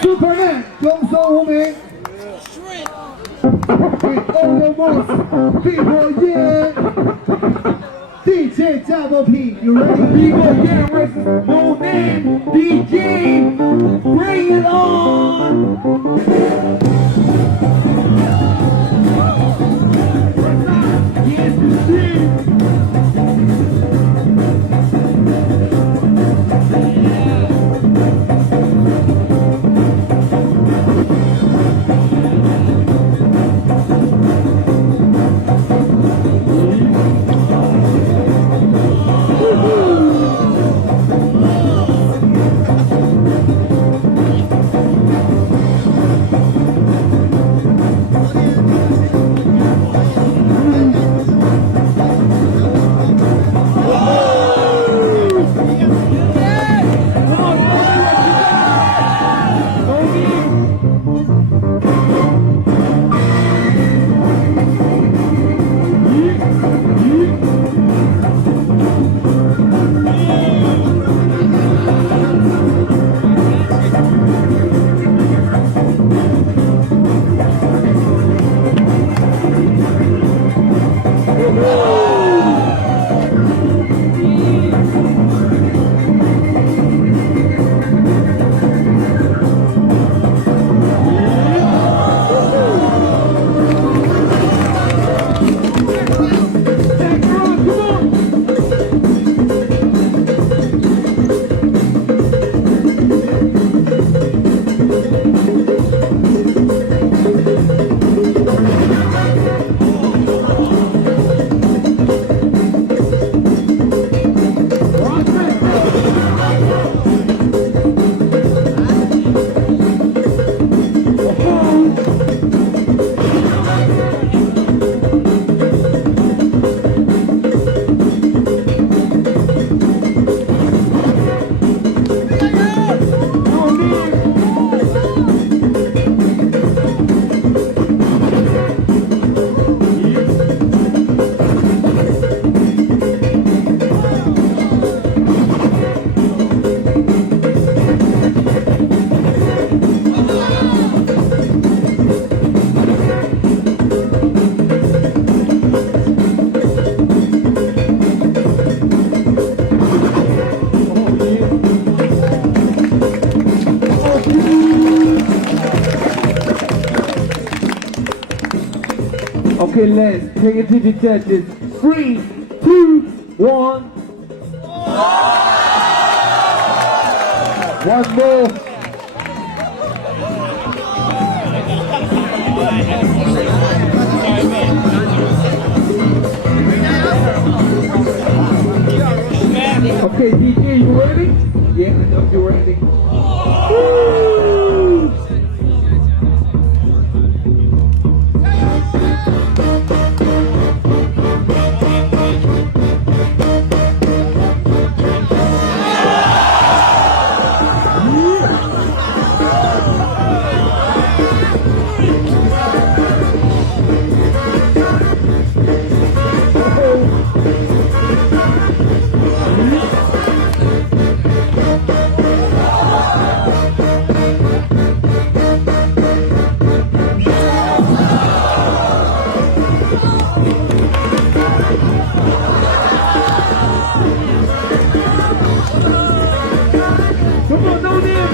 Superman 永生无名。ALLLTHEMOST BBOY DJ Double P, you ready? BBOY versus NONAME DJ, bring it on! Yes, indeed. Okay, let's take it to the judges. 3, 2, 1. One more. Okay, DJ, you ready? Yeah, I know you're ready. Woo! Come on, NONAME!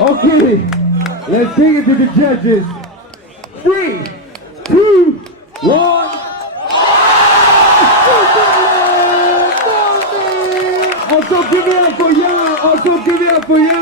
Okay, let's take it to the judges. 3, 2, 1. Also, give it up for y'all. Also give it up for you.